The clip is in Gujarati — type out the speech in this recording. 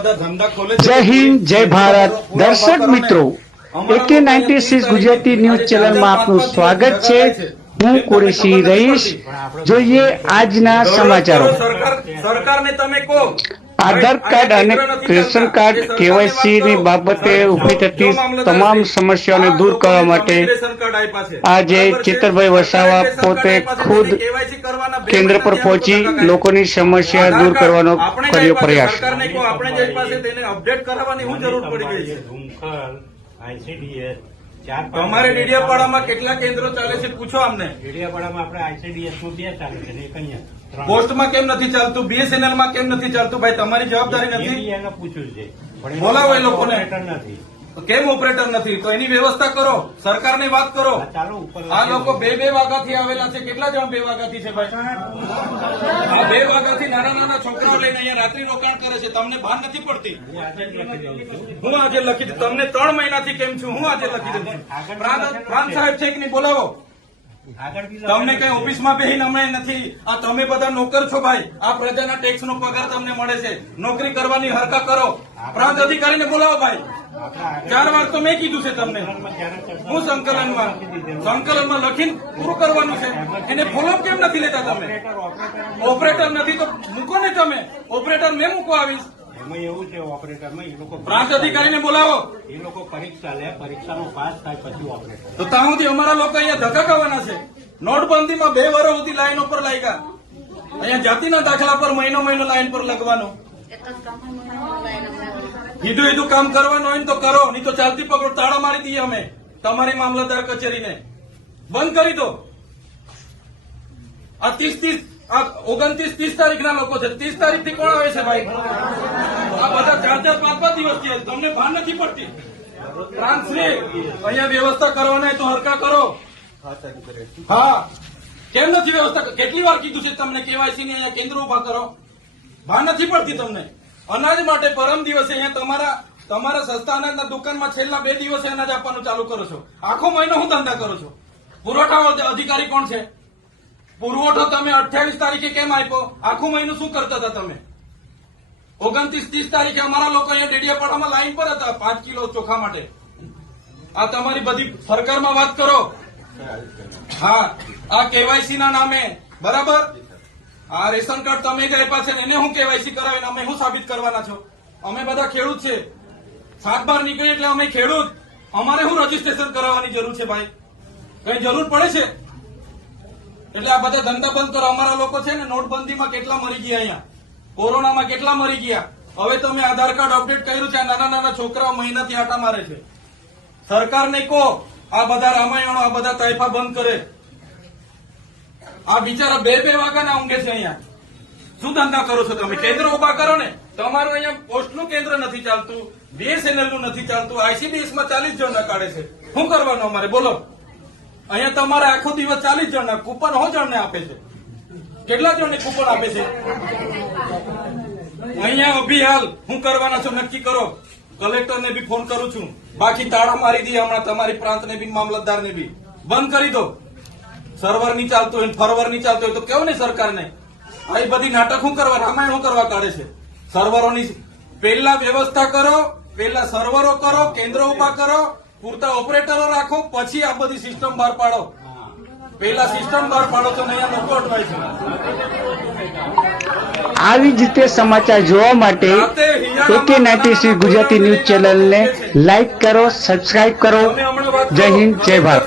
जय हिंद जय भारत दर्शक मित्रों AK96 ગુજરાતી ન્યૂઝ ચેનલમાં આપનું સ્વાગત છે। હું કુરેશી રહીશ। જોઈએ આજના સમાચારો। સરકારને તમે કહો આધાર કાર્ડ અને રેશન કાર્ડ કેવાયસી ની બાબતે ઉભી થતી તમામ સમસ્યાઓને દૂર કરવા માટે આજે ચેતરભાઈ વસાવા પોતે ખુદ કેન્દ્ર પર પહોંચી લોકોની સમસ્યા દૂર કરવાનો કર્યો પ્રયાસ। સરકારને કહો આપણે જે પાસે તેને અપડેટ કરાવવાની શું જરૂર પડી ગઈ છે? તમારે ડીડીયાપાડામાં કેટલા કેન્દ્રો ચાલે છે પૂછો અમને। ડીડીયાપાડામાં આપણે ICDS નું 2 ચાલે છે ને એક અહીંયા પોસ્ટમાં કેમ નથી ચાલતું? BSNL માં કેમ નથી ચાલતું? ભાઈ તમારી જવાબદારી નથી? એને પૂછ્યું છે પણ બોલાવો એ લોકોને। નથી કેમ ઓપરેટર નથી? તો એની વ્યવસ્થા કરો, સરકારને વાત કરો। ચાલો ઉપર આ લોકો 2 વાગ્યાથી આવેલા છે। કેટલા જણ 2 વાગ્યાથી છે ભાઈ? આ 2 વાગ્યાથી નાના નાના છોકરાઓ લઈને અહીંયા રાત્રિ રોકાણ કરે છે। તમને ભાન નથી પડતી? હું આજે લખી દઉં તમને 3 મહિનાથી કેમ છું હું આજે લખી દઉં છું। પ્રાંત સાહેબ છે કે નહીં બોલાવો। તમને કઈ ઓફિસમાં બેહીને અમે નથી। આ તમે બધા નોકર છો ભાઈ। આ પ્રજાના ટેક્સ નો પગાર તમને મળે છે। નોકરી કરવાની હરકા કરો। પ્રાંત અધિકારીને બોલાવો ભાઈ। 4 વાર તો મેં કીધું છે તમને। હું સંકલનમાં લખીને પૂરું કરવાનું છે। એને ફોલોઅપ કેમ નથી લેતા તમે? ઓપરેટર નથી તો મૂકો ને તમે। ઓપરેટર મેં મૂકો આવીશ। એમાં એવું છે ઓપરેટરમાં એ લોકો પ્રાંત અધિકારીને બોલાવો। એ લોકો પરીક્ષા લે, પરીક્ષાનો પાસ થાય પછી ઓપરેટર। તો ત્યાં સુધી અમારા લોકો અહીંયા ધક્કા ખાવાના છે। નોટબંધીમાં 2 વર્ષ સુધી લાઈનો પર લાગ્યા। અહીંયા જાતિના દાખલા પર મહિનો લાઈન પર લગવાનું। કીધું કામ કરવાનું હોય ને તો કરો, નહીં તો ચાલતી પકડો તાળા મારી દઈએ અમે તમારી મામલતદાર કચેરીને। બંધ કરી દો। આ 29-30 તારીખના લોકો છે। 30 તારીખથી કોણ આવે છે ભાઈ? આ બધા 4-5 દિવસથી તમને ભાન નથી પડતી? ટ્રાન્સલેટ અહીંયા વ્યવસ્થા કરવાના તો હરકા કરો। હા કેમ નથી વ્યવસ્થા? કેટલી વાર કીધું છે તમને કેવાયસી ની અહીંયા કેન્દ્ર ઉભા કરો? ભાન નથી પડતી તમને? અનાજ માટે પરમ દિવસે અહીંયા તમારા સસ્તા અનાજના દુકાનમાં છેલ્લા 2 દિવસે અનાજ આપવાનું ચાલુ કરો છો। આખો મહિનો હું ધંધા કરો છો? પુરવઠા અધિકારી કોણ છે? પુરવઠો તમે 28 તારીખે કેમ આપ્યો? આખું મહિનું શું કરતા હતા તમે? 29-30 તારીખે અમારા લોકો અહીંયા ડેડિયાપાડામાં લાઈન પર હતા 5 કિલો ચોખા માટે। આ તમારી બધી સરકારમાં વાત કરો। હા આ કેવાયસી ના નામે બરાબર। આ રેશન કાર્ડ તમે જ આપ્યા છે એને હું કેવાયસી કરાવીને અમે શું સાબિત કરવાના છો? અમે બધા ખેડૂત છે। 7 નીકળી એટલે અમે ખેડૂત। અમારે શું રજીસ્ટ્રેશન કરાવવાની જરૂર છે ભાઈ? કઈ જરૂર પડે છે? એટલે આ બધા ધંધા બંધ કરો। અમારા લોકો છે ને નોટબંધીમાં કેટલા મરી ગયા, અહીંયા કોરોનામાં કેટલા મરી ગયા। હવે તમે આધાર કાર્ડ અપડેટ કર્યું છે। આ નાના નાના છોકરાઓ મહિનાથી આટા મારે છે। સરકારને કહો આ બધા રામાયણો આ બધા તાઇફા બંધ કરે। આ બિચારા 2 વાગ્યાના ઊંઘે છે અહીંયા। શું ધંધા કરો છો તમે? કેન્દ્ર ઉભા કરો ને। તમારું અહીંયા પોસ્ટનું કેન્દ્ર નથી ચાલતું, BSNL નું નથી ચાલતું, ICDS માં 40 જણના કાઢે છે। શું કરવાનું અમારે બોલો? અહીંયા તમારે આખો દિવસ 40 જણના કૂપન હો જણને આપે છે। કેટલા જણને કૂપન આપે છે? અહીંયા અભિહાલ શું કરવાના છો નક્કી કરો। કલેક્ટરને બી ફોન કરું છું। બાકી તાળા મારી દઈએ હમણાં તમારી પ્રાંતને બી મામલતદારને બી બંધ કરી દો। સર્વર નહીં ચાલતું હોય, ફરવર નહીં ચાલતું હોય તો કેવું ને સરકારને? આ બધી નાટક શું કરવા, રામાયણ શું કરવા કાઢે છે? સર્વરોની પહેલા વ્યવસ્થા કરો, પહેલા સર્વરો કરો, કેન્દ્રો ઉભા કરો, પૂરતા ઓપરેટરો રાખો, પછી આ બધી સિસ્ટમ બહાર પાડો। પહેલા સિસ્ટમ બહાર પાડો તો અહીંયા લોકો અટવાય છે। આવી જ રીતે સમાચાર જોવા માટે AK96 ગુજરાતી ન્યૂઝ ચેનલને લાઈક કરો, સબસ્ક્રાઇબ કરો। જય હિન્દ જય ભારત।